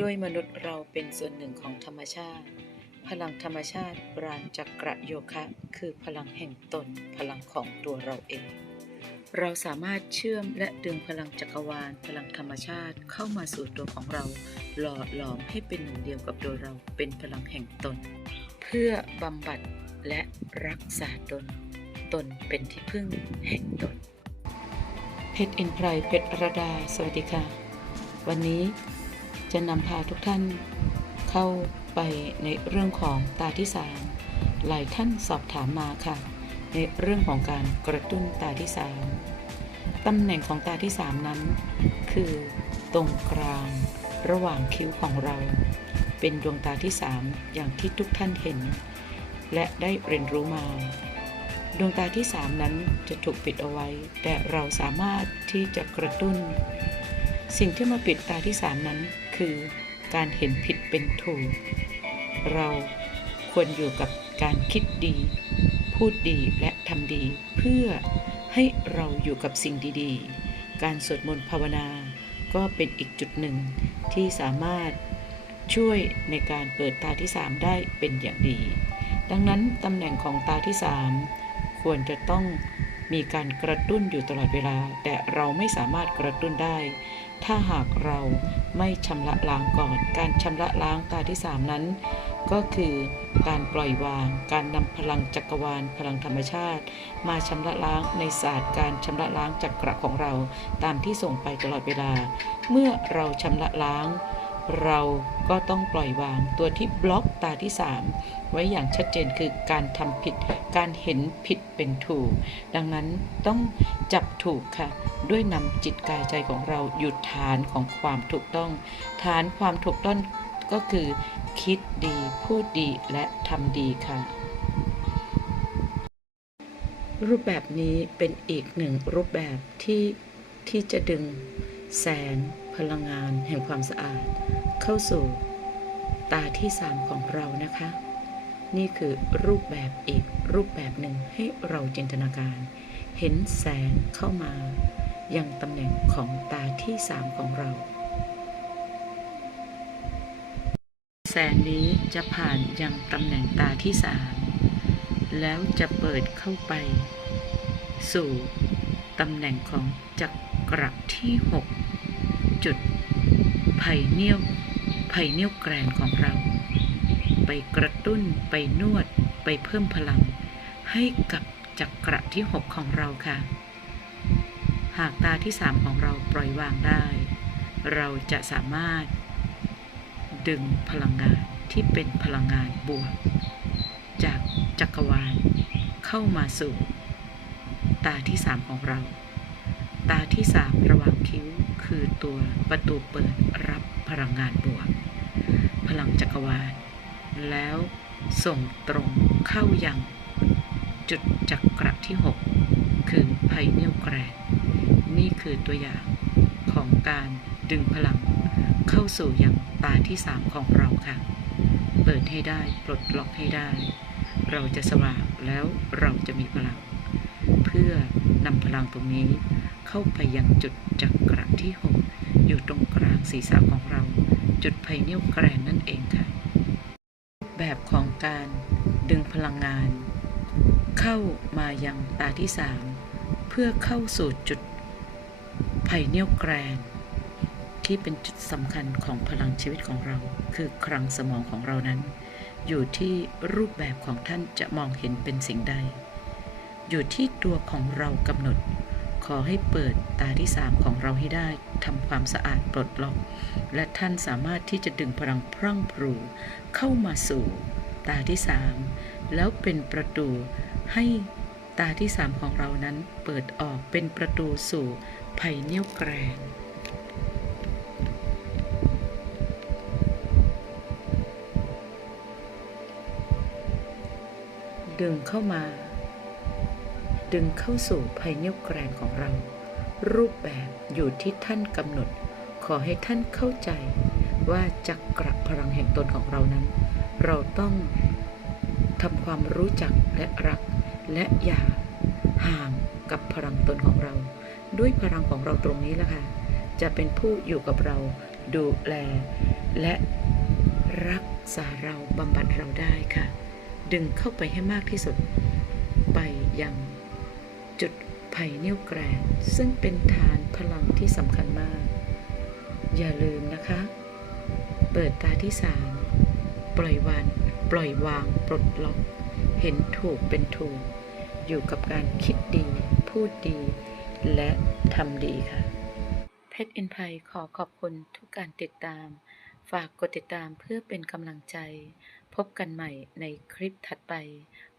ด้วยมนุษย์เราเป็นส่วนหนึ่งของธรรมชาติ พลังธรรมชาติปราณจักรโยคะ คือพลังแห่งตน พลังของตัวเราเอง เราสามารถเชื่อมและดึงพลังจักรวาล พลังธรรมชาติเข้ามาสู่ตัวของเรา หล่อหลอมให้เป็นหนึ่งเดียวกับตัวเรา เป็นพลังแห่งตน เพื่อบำบัดและรักษาตน ตนเป็นที่พึ่งแห่งตน เพชรอินไพรเพชรระดา สวัสดีค่ะ วันนี้ จะนำพาทุกท่านเข้าไปในเรื่องของตาที่สามหลายท่านสอบถามมาค่ะ ในเรื่องของการกระตุ้นตาที่สามตำแหน่งของตาที่สามนั้น คือตรงกลางระหว่างคิ้วของเรา เป็นดวงตาที่สามอย่างที่ทุกท่านเห็น และได้เรียนรู้มา ดวงตาที่3นั้นจะถูกปิดเอาไว้ แต่เราสามารถที่จะกระตุ้น สิ่งที่มาปิดตาที่3นั้น คือการเห็นผิดเป็นถูก เราควรอยู่กับการคิดดี พูดดีและทำดี เพื่อให้เราอยู่กับสิ่งดีๆ การสวดมนต์ภาวนาก็เป็นอีกจุดหนึ่งที่สามารถช่วยในการเปิดตาที่ 3 ได้เป็นอย่างดี ดังนั้นตำแหน่งของตาที่ 3 ควรจะต้อง มีการกระตุ้นอยู่ตลอดเวลา แต่เราไม่สามารถกระตุ้นได้ ถ้าหากเราไม่ชำระล้างก่อน การชำระล้างตาที่ 3 นั้น ก็คือการปล่อยวาง การนำพลังจักรวาล พลังธรรมชาติ มาชำระล้างในศาสตร์การชำระล้างจักระของเรา ตามที่ส่งไปตลอดเวลา เมื่อเราชำระล้าง เรา ก็ต้องปล่อยวางตัวที่บล็อกตาที่ 3 ไว้อย่างชัดเจนคือการทำผิด การเห็นผิดเป็นถูก ดังนั้นต้องจับถูกค่ะ ด้วยนำจิตกายใจของเราอยู่ฐานของความถูกต้อง ฐานความถูกต้องก็คือคิดดี พูดดีและทำดีค่ะ รูปแบบนี้เป็นอีกหนึ่งรูปแบบที่ที่จะดึงแสงพลังงานแห่งความสะอาด เข้าสู่ตาที่สามของเรานะคะ นี่คือรูปแบบอีกรูปแบบหนึ่งให้เราจินตนาการ เห็นแสงเข้ามายังตำแหน่งของตาที่สามของเรา แสงนี้จะผ่านยังตำแหน่งตาที่สามแล้วจะเปิดเข้าไป สู่ตำแหน่งของจักระที่ 6 จุด ไผ่เนียวไผ่เนียวแกรนของเรา ไปกระตุ้นไปนวดไปเพิ่มพลัง ให้กับจักระที่6ของเราค่ะ หากตาที่3ของเราปล่อยวางได้ เราจะสามารถ ดึงพลังงานที่เป็นพลังงานบวก จากจักรวาลเข้ามาสู่ ตาที่สามของเรา ตาที่สามระหว่างคิ้ว คือตัวประตูเปิดรับพลังงานบวก พลังจักรวาล แล้วส่งตรงเข้ายังจุดจักระที่ 6 คือไพเนียลแกรนนี่คือตัวอย่างของการดึงพลังเข้าสู่ยังตาที่สามของเราค่ะ เปิดให้ได้ ปลดล็อกให้ได้ เราจะสว่างแล้วเราจะมีพลัง เพื่อนำพลังตรงนี้เข้าไปยังจุดจักระที่ 6 อยู่ตรงกลางศีรษะของเรา จุดไพเนียลแกรนนั่นเองค่ะ แบบของการดึงพลังงาน เข้ามายังตาที่ 3 เพื่อเข้าสู่จุดไพเนียลแกรนที่เป็นจุดสำคัญของพลังชีวิตของเรา คือคลังสมองของเรานั้น อยู่ที่รูปแบบของท่านจะมองเห็นเป็นสิ่งใด อยู่ที่ตัวของเรากำหนด ขอให้เปิดตาที่สามของเราให้ได้ทำความสะอาดปลดล็อก และท่านสามารถที่จะดึงพลังพรั่งพรูเข้ามาสู่ตาที่สามแล้วเป็นประตูให้ตาที่สามของเรานั้นเปิดออกเป็นประตูสู่ไพเนี้ยลแกรนดึงเข้ามา ดึงเข้าสู่ไพเนียลแกรนของเรา รูปแบบอยู่ที่ท่านกำหนด ขอให้ท่านเข้าใจว่าจักระพลังแห่งตนของเรานั้น เราต้องทำความรู้จักและรักและอย่าห่างกับพลังตนของเรา ด้วยพลังของเราตรงนี้แหละค่ะ จะเป็นผู้อยู่กับเรา ดูแล และรักษาเราบำบัดเราได้ค่ะ ดึงเข้าไปให้มากที่สุด ไปยัง จุดไผ่นิ้วแกรนซึ่งเป็นฐานพลังที่สำคัญมาก อย่าลืมนะคะ เปิดตาที่สามปล่อยวางปล่อยวางปลดล็อก เห็นถูกเป็นถูก อยู่กับการคิดดี พูดดี และทำดีค่ะ เพชรอินภัยขอขอบคุณทุกการติดตาม ฝากกดติดตามเพื่อเป็นกำลังใจ พบกันใหม่ในคลิปถัดไป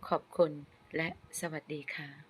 ขอบคุณและสวัสดีค่ะ